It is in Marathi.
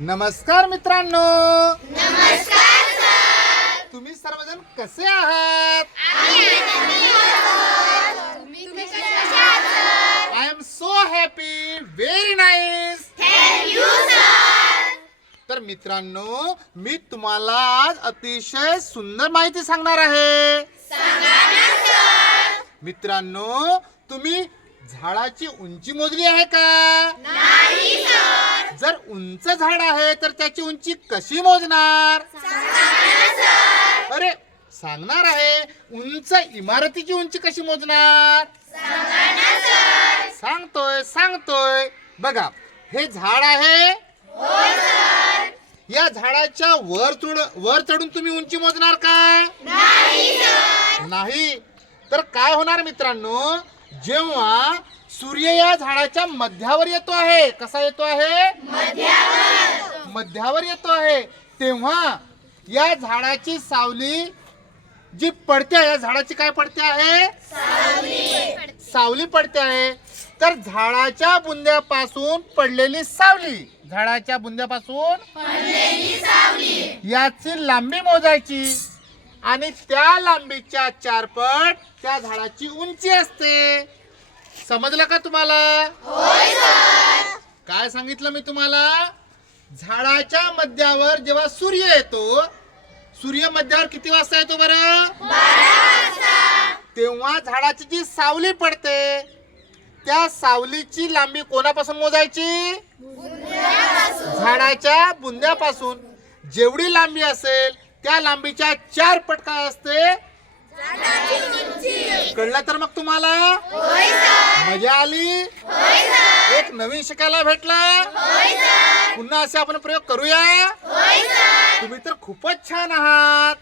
नमस्कार मित्रांनो. नमस्कार सर. तुम्ही सर्वजण कसे आहात? तुम्ही कसे आहात sir? I am so happy. Very nice. Thank you sir. तर मित्रांनो, मी तुम्हाला आज अतिशय सुंदर माहिती सांगणार आहे. सांगा ना सर. मित्रांनो, तुम्ही झाडाची उंची मोजली आहे का? नाही सर. जर उंच झाड आहे तर त्याची उंची कशी मोजणार? सांगा ना सर. अरे सांगणार आहे. उंच इमारतीची उंची कशी मोजणार? सांगा ना सर. सांगतोय. बघा, हे झाड आहे. होय सर. या झाडाच्या वर चढून तुम्ही उंची मोजणार का? नाही सर. नाही. तर काय होणार मित्रांनो, जेव्हा सूर्य या झाडाच्या मध्यावर येतो आहे, कसा येतो आहे? मध्यावर येतो आहे, तेव्हा या झाडाची सावली जी पडते, या झाडाची काय पडते आहे? सावली पडते आहे. तर झाडाच्या बुंद्यापासून पडलेली सावली, याची लांबी मोजायची आणि त्या लांबीच्या 4 पट त्या झाडाची उंची असते. समजलं का तुम्हाला? होय सर. काय सांगितलं मी तुम्हाला? झाडाच्या मध्यावर जेव्हा सूर्य येतो, सूर्य मध्यावर किती वाजता येतो बरं? 12 वाजता. तेव्हा झाडाची जी सावली पडते, त्या सावलीची लांबी कोणापासून मोजायची? झाडाच्या बुंद्यापासून. जेवढी लांबी असेल त्या लांबीच्या 4 पट काय असते? कळलं तर मग तुम्हाला? होय सर. मजा आली? होय सर. एक नवीन शिकायला भेटलं. होय सर. पुन्हा असे आपण प्रयोग करूया. होय सर. तुम्ही तर खूपच छान आहात.